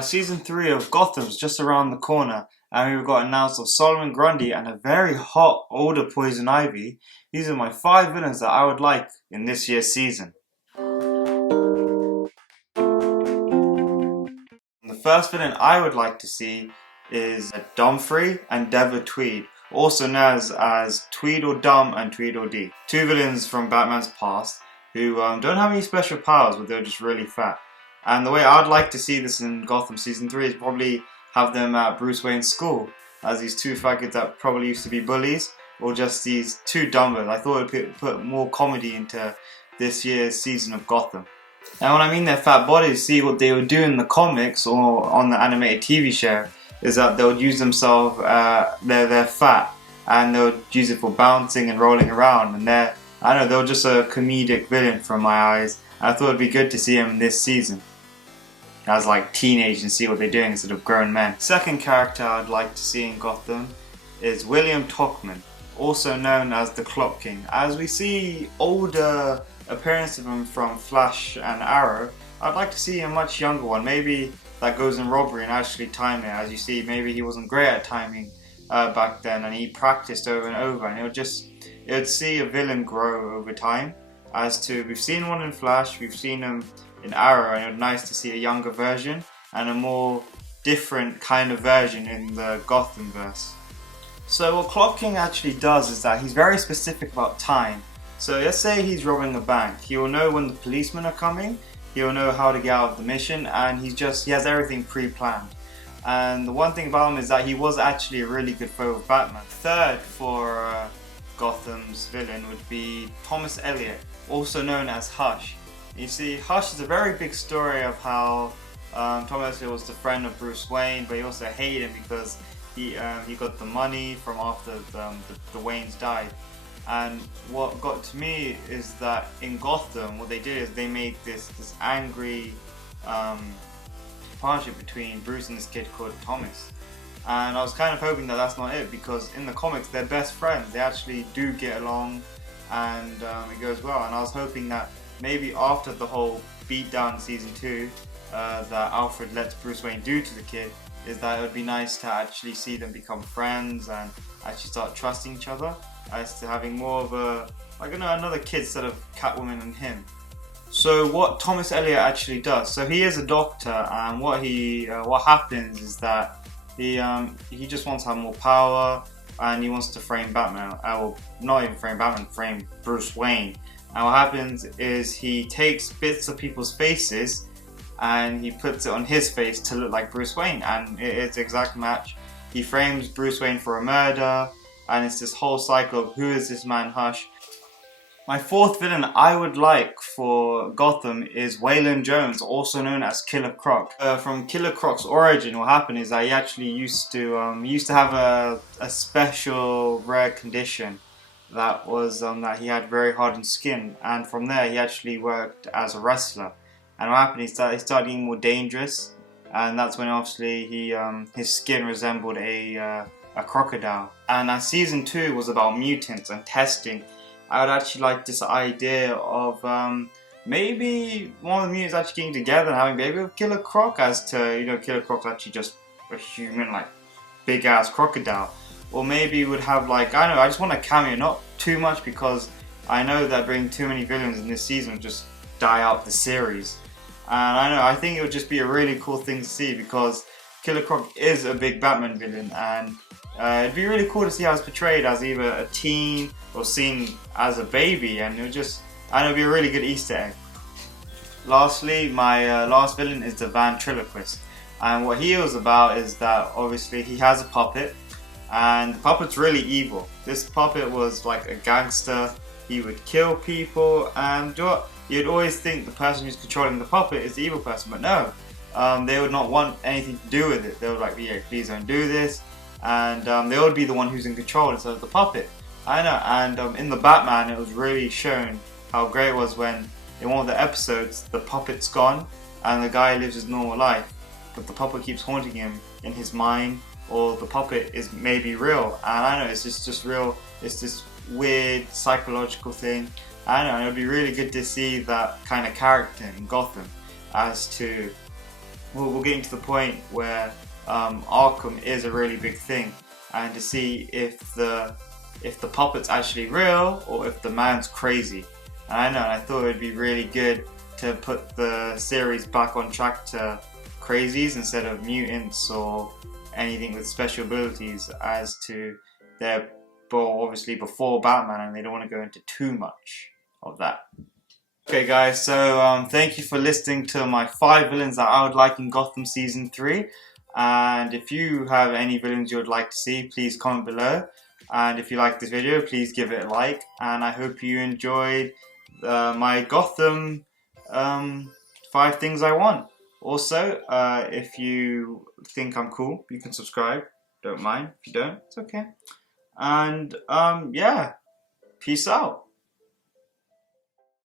Season 3 of Gotham's just around the corner, and we've got announced of Solomon Grundy and a very hot older Poison Ivy. These are my 5 villains that I would like in this year's season. The first villain I would like to see is Dumfrey and Dever Tweed, also known as Tweedledum and Tweedledee. Two villains from Batman's past who don't have any special powers, but they're just really fat. And the way I'd like to see this in Gotham Season 3 is probably have them at Bruce Wayne's school as these two faggots that probably used to be bullies, or just these two dumbers. I thought it would put more comedy into this year's season of Gotham. And when I mean their fat bodies, see what they would do in the comics or on the animated TV show is that they would use themselves, their fat, and they would use it for bouncing and rolling around. And I don't know, they were just a comedic villain from my eyes. I thought it'd be good to see them this season as like teenagers and see what they're doing instead of grown men. Second character I'd like to see in Gotham is William Tockman, also known as the Clock King. As we see older appearance of him from Flash and Arrow, I'd like to see a much younger one, maybe that goes in robbery and actually time it. As you see, maybe he wasn't great at timing back then, and he practiced over and over, and it would see a villain grow over time. We've seen one in Flash, we've seen him in Arrow, and it would be nice to see a younger version and a more different kind of version in the Gothamverse. So what Clock King actually does is that he's very specific about time. So let's say he's robbing a bank. He will know when the policemen are coming, he will know how to get out of the mission, and he has everything pre-planned. And the one thing about him is that he was actually a really good foe of Batman. Third for Gotham's villain would be Thomas Elliot, also known as Hush. You see, Hush is a very big story of how Thomas Elliot was the friend of Bruce Wayne, but he also hated him because he got the money from after the Waynes died. And what got to me is that in Gotham, what they did is they made this angry partnership between Bruce and this kid called Thomas. And I was kind of hoping that that's not it, because in the comics they're best friends. They actually do get along, and it goes well. And I was hoping that maybe after the whole beatdown in season 2 that Alfred lets Bruce Wayne do to the kid, is that it would be nice to actually see them become friends and actually start trusting each other, as to having more of another kid instead of Catwoman and him. So what Thomas Elliot actually does, so he is a doctor, and what happens is that he just wants to have more power, and he wants to frame Batman, well, not even frame Batman, frame Bruce Wayne. And what happens is he takes bits of people's faces and he puts it on his face to look like Bruce Wayne, and it's the exact match. He frames Bruce Wayne for a murder, and it's this whole cycle of who is this man Hush. My fourth villain I would like for Gotham is Waylon Jones, also known as KillerCroc. From KillerCroc's origin, what happened is that he actually used to have a special rare condition that was that he had very hardened skin, and from there he actually worked as a wrestler. And what happened is that he started getting more dangerous, and that's when obviously his skin resembled a crocodile. And as season 2 was about mutants and testing, I would actually like this idea of maybe one of the mutants actually getting together and having a baby with KillerCroc, as to, KillerCroc's actually just a human, like, big ass crocodile. Or maybe would have, like, I don't know, I just want a cameo, not too much, because I know that bringing too many villains in this season would just die out the series. And I think it would just be a really cool thing to see, because KillerCroc is a big Batman villain, and it'd be really cool to see how it's portrayed as either a teen or seen as a baby, and it'd be a really good Easter egg. Lastly, my last villain is the Ventriloquist, and what he was about is that obviously he has a puppet, and the puppet's really evil. This puppet was like a gangster. He would kill people, and you'd always think the person who's controlling the puppet is the evil person, but no. They would not want anything to do with it. They would like, yeah, please don't do this. And they would be the one who's in control instead of the puppet. I know, and in the Batman it was really shown how great it was when in one of the episodes the puppet's gone and the guy lives his normal life, but the puppet keeps haunting him in his mind, or the puppet is maybe real. And I know, it's just real, it's this weird psychological thing. I know, and it would be really good to see that kind of character in Gotham, as to we're getting to the point where Arkham is a really big thing, and to see if the puppet's actually real or if the man's crazy. And I know, and I thought it'd be really good to put the series back on track to crazies instead of mutants or anything with special abilities, as to their, well, obviously before Batman, and they don't want to go into too much of that. Okay guys, so thank you for listening to my 5 villains that I would like in Gotham Season 3. And if you have any villains you would like to see, please comment below. And if you like this video, please give it a like. And I hope you enjoyed my Gotham 5 things I want. Also, if you think I'm cool, you can subscribe. Don't mind. If you don't, it's okay. And yeah, peace out.